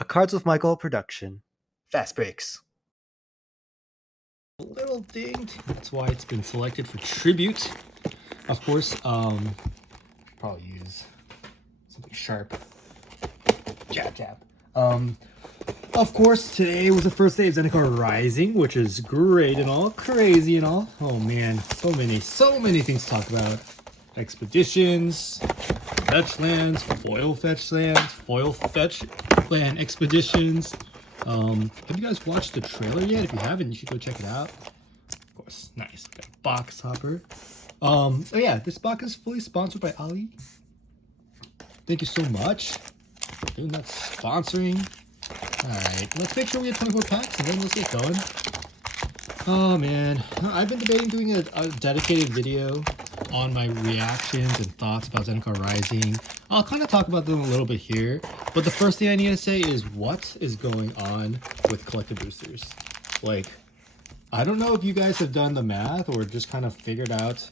A Cards with Michael production. Fast Breaks. A little dinged. That's why it's been selected for tribute. Of course, probably use something sharp. Jab, jab. Of course, today was the first day of Zendikar Rising, which is great and all, crazy and all. Oh man, so many things to talk about. Expeditions, fetch lands, foil fetch land expeditions. Have you guys watched the trailer yet? If you haven't, you should go check it out. Of course, nice. Got a box hopper. Oh yeah, this box is fully sponsored by Ali. Thank you so much. Doing that sponsoring. Alright, let's make sure we have 24 packs and then let's get going. Oh man, I've been debating doing a dedicated video on my reactions and thoughts about Zendikar Rising. I'll kind of talk about them a little bit here, but the first thing I need to say is what is going on with collected boosters. Like, I don't know if you guys have done the math or just kind of figured out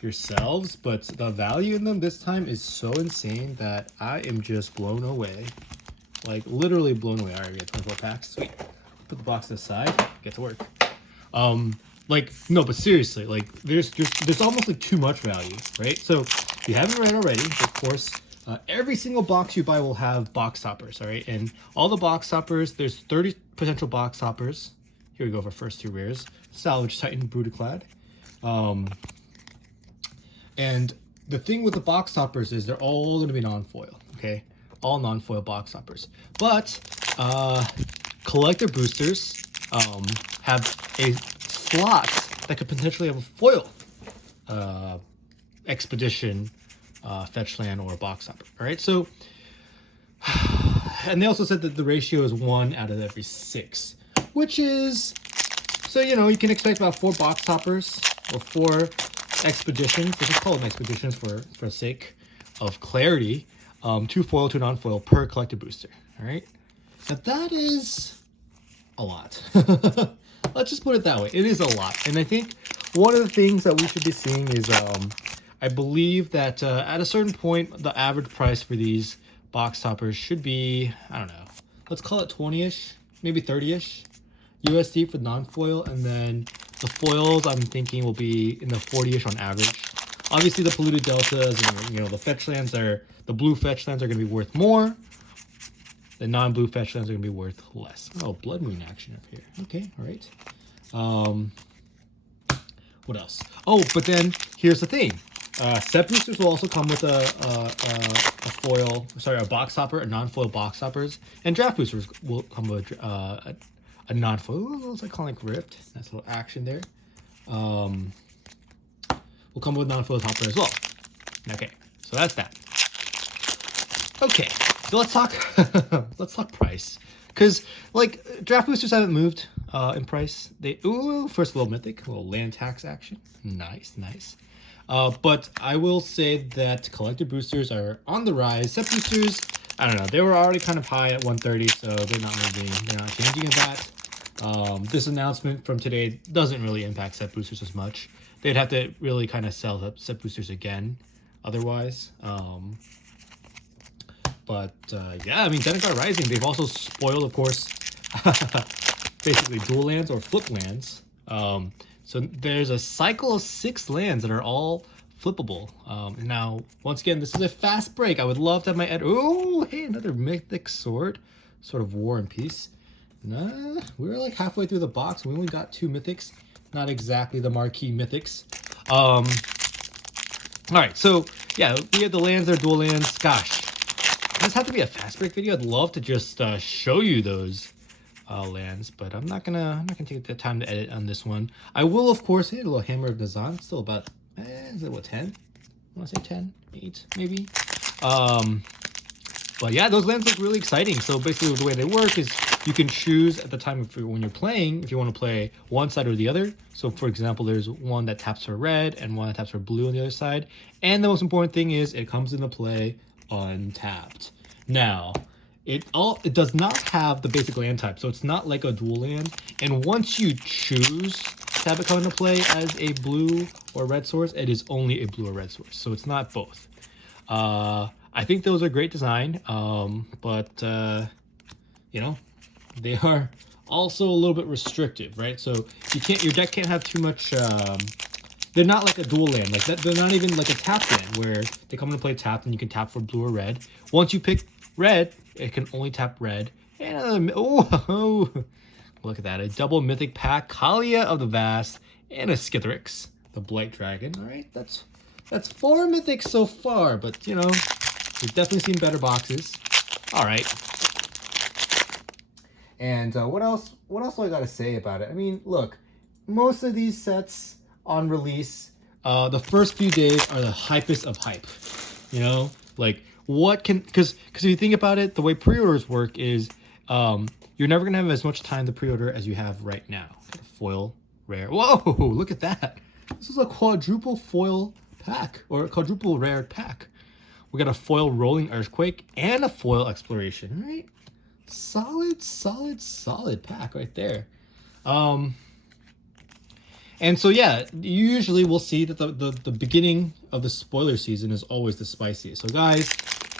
yourselves, but the value in them this time is so insane that I am just blown away. Like, literally blown away. Alright, we got 24 packs. Sweet. Put the box aside. Get to work. Like, no, but seriously, like, there's almost like too much value, right? So, if you haven't read already, of course, every single box you buy will have box toppers, all right? And all the box toppers, there's 30 potential box toppers. Here we go for first two rares. Salvage Titan Brutaclad. And the thing with the box toppers is they're all going to be non-foil, okay? All non-foil box toppers. But collector boosters have a slot that could potentially have a foil expedition, fetch land, or a box topper. All right, so and they also said that the ratio is 1 out of every 6, which is, so you know, you can expect about 4 box toppers or 4 expeditions. They just call them expeditions for the sake of clarity. 2 foil, 2 non-foil per collected booster. All right, now that is a lot. Let's just put it that way. It is a lot, and I think one of the things that we should be seeing is I believe that at a certain point the average price for these box toppers should be, I don't know, let's call it 20ish, maybe 30ish USD for non-foil, and then the foils I'm thinking will be in the 40ish on average. Obviously the polluted deltas and, you know, the fetch lands are, the blue fetch lands are going to be worth more. The non-blue fetch lands are going to be worth less. Oh, Blood Moon action up here. Okay, all right. What else? Oh, but then here's the thing. Set boosters will also come with a foil, sorry, a box topper, a non-foil box toppers, and draft boosters will come with a non-foil. What was I calling Rift? That's a little action there. Will come with non-foil topper as well. Okay, so that's that. Okay, so let's talk price, because like draft boosters haven't moved in price. They first little mythic, a little land tax action, nice. But I will say that collected boosters are on the rise. Set boosters, I don't know, they were already kind of high at 130, so they're not moving, they're not changing that. This announcement from today doesn't really impact set boosters as much. They'd have to really kind of sell set boosters again, otherwise. But yeah, I mean, Zendikar Rising, they've also spoiled, of course, basically dual lands or flip lands. So there's a cycle of 6 lands that are all flippable. Now, once again, this is a fast break. I would love to have my oh, hey, another mythic sword, sort of War and Peace. Nah, we were like halfway through the box. We only got 2 mythics, not exactly the marquee mythics. All right, so yeah, we have the lands. They're dual lands. Gosh. Does this have to be a fast break video? I'd love to just show you those lands, but I'm not gonna take the time to edit on this one. I will, of course, hit a little Hammer of Dazan. Still about, is it what, 10? I want to say 10, 8, maybe. But yeah, those lands look really exciting. So basically, the way they work is you can choose at the time when you're playing if you want to play one side or the other. So for example, there's one that taps for red and one that taps for blue on the other side. And the most important thing is it comes into play untapped. Now, it does not have the basic land type, so it's not like a dual land. And once you choose to have it come into play as a blue or red source, it is only a blue or red source, so it's not both. I think those are great design, but you know, they are also a little bit restrictive, right? So you can't, your deck can't have too much. They're not like a dual land, like that. They're not even like a tap land where they come into play tapped and you can tap for blue or red. Once you pick red, it can only tap red. And oh, look at that, a double mythic pack, Kalia of the Vast, and a Skithrix, the Blight Dragon. All right, that's 4 mythics so far, but you know, we've definitely seen better boxes. All right. And what else? What else do I got to say about it? I mean, look, most of these sets on release, the first few days are the hypest of hype. You know, like what can, because if you think about it, the way pre-orders work is you're never gonna have as much time to pre-order as you have right now. Foil rare. Whoa, look at that. This is a quadruple foil pack, or a quadruple rare pack. We got a foil rolling earthquake and a foil exploration. All right, solid pack right there. And so yeah, usually we'll see that the beginning of the spoiler season is always the spiciest. So guys,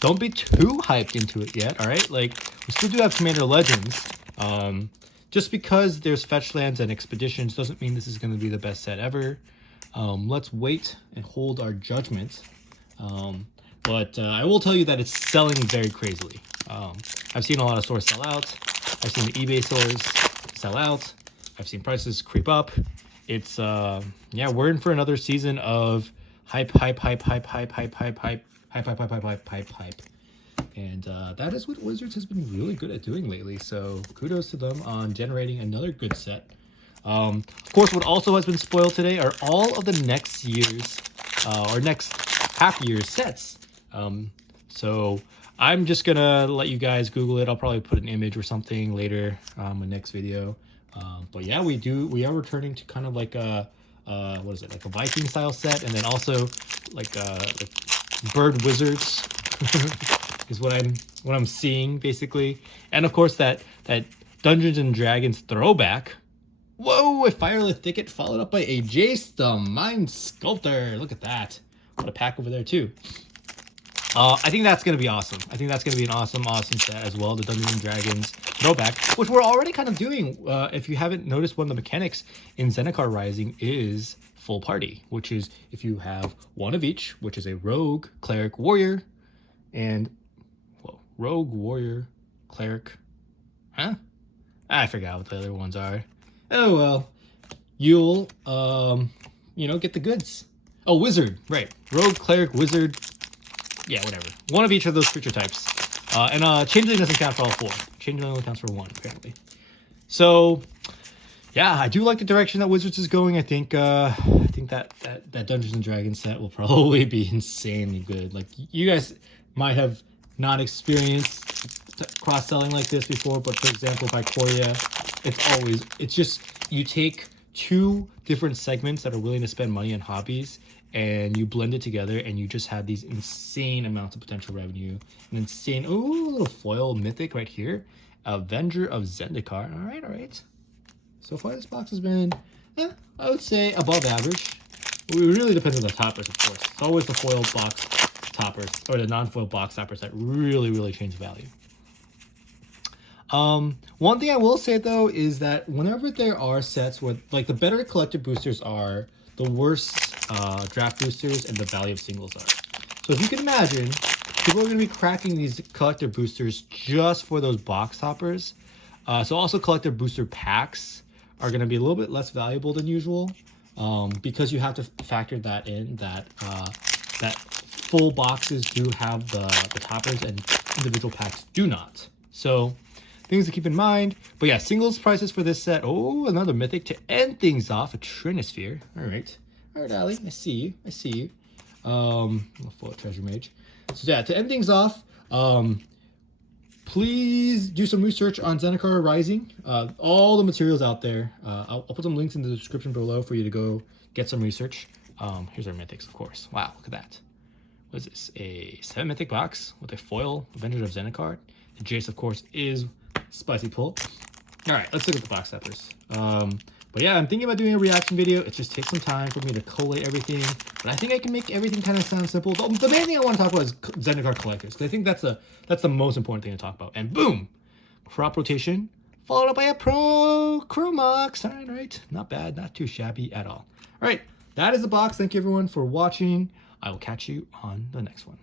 don't be too hyped into it yet. All right, like we still do have Commander Legends. Just because there's fetch lands and expeditions doesn't mean this is going to be the best set ever. Let's wait and hold our judgment. But I will tell you that it's selling very crazily. I've seen a lot of stores sell out. I've seen the eBay stores sell out. I've seen prices creep up. It's yeah, we're in for another season of hype. And that is what Wizards has been really good at doing lately. So kudos to them on generating another good set. Of course, what also has been spoiled today are all of the next year's or next half year's sets. So I'm just gonna let you guys Google it. I'll probably put an image or something later in the next video. But yeah, we are returning to kind of like a what is it, like a Viking style set, and then also like bird wizards is what I'm seeing basically. And of course that Dungeons and Dragons throwback. Whoa, a Firelith Thicket followed up by a Jace the Mind Sculptor. Look at that. What a pack over there too. I think that's going to be awesome. I think that's going to be an awesome set as well. The Dungeons & Dragons throwback, which we're already kind of doing. If you haven't noticed, one of the mechanics in Zendikar Rising is full party, which is if you have one of each, which is a rogue, cleric, warrior, and, well, rogue, warrior, cleric, huh? I forgot what the other ones are. Oh, well, you'll, you know, get the goods. Oh, wizard, right. Rogue, cleric, wizard, yeah, whatever. One of each of those creature types. And Changeling doesn't count for all 4. Changeling only counts for 1, apparently. So, yeah, I do like the direction that Wizards is going. I think that Dungeons and Dragons set will probably be insanely good. Like, you guys might have not experienced cross-selling like this before, but for example, by Korea, it's just, you take 2 different segments that are willing to spend money on hobbies, and you blend it together, and you just have these insane amounts of potential revenue. An insane, ooh, a little foil mythic right here. Avenger of Zendikar. All right. So far, this box has been, I would say, above average. It really depends on the toppers, of course. It's always the foil box toppers, or the non-foil box toppers, that really change value. One thing I will say, though, is that whenever there are sets where, like, the better collected boosters are, the worse draft boosters and the value of singles are. So if you can imagine, people are going to be cracking these collector boosters just for those box toppers. So also collector booster packs are going to be a little bit less valuable than usual, because you have to factor that in, that that full boxes do have the toppers and individual packs do not. So things to keep in mind. But yeah, singles prices for this set. Oh, another mythic to end things off. A Trinisphere. All right, Ali. I see you. Full Treasure Mage. So yeah, to end things off, please do some research on Zendikar Rising. All the materials out there. I'll put some links in the description below for you to go get some research. Here's our mythics, of course. Wow, look at that. What is this? A 7 mythic box with a foil Avenger of Zendikar. The Jace, of course, is spicy pull. All right, let's look at the box toppers. But yeah, I'm thinking about doing a reaction video. It just takes some time for me to collate everything, but I think I can make everything kind of sound simple. The main thing I want to talk about is Zendikar collectors, because I think that's the most important thing to talk about. And boom, crop rotation, followed up by a pro Chromux. All right, not bad, not too shabby at all. All right, that is the box. Thank you everyone for watching. I will catch you on the next one.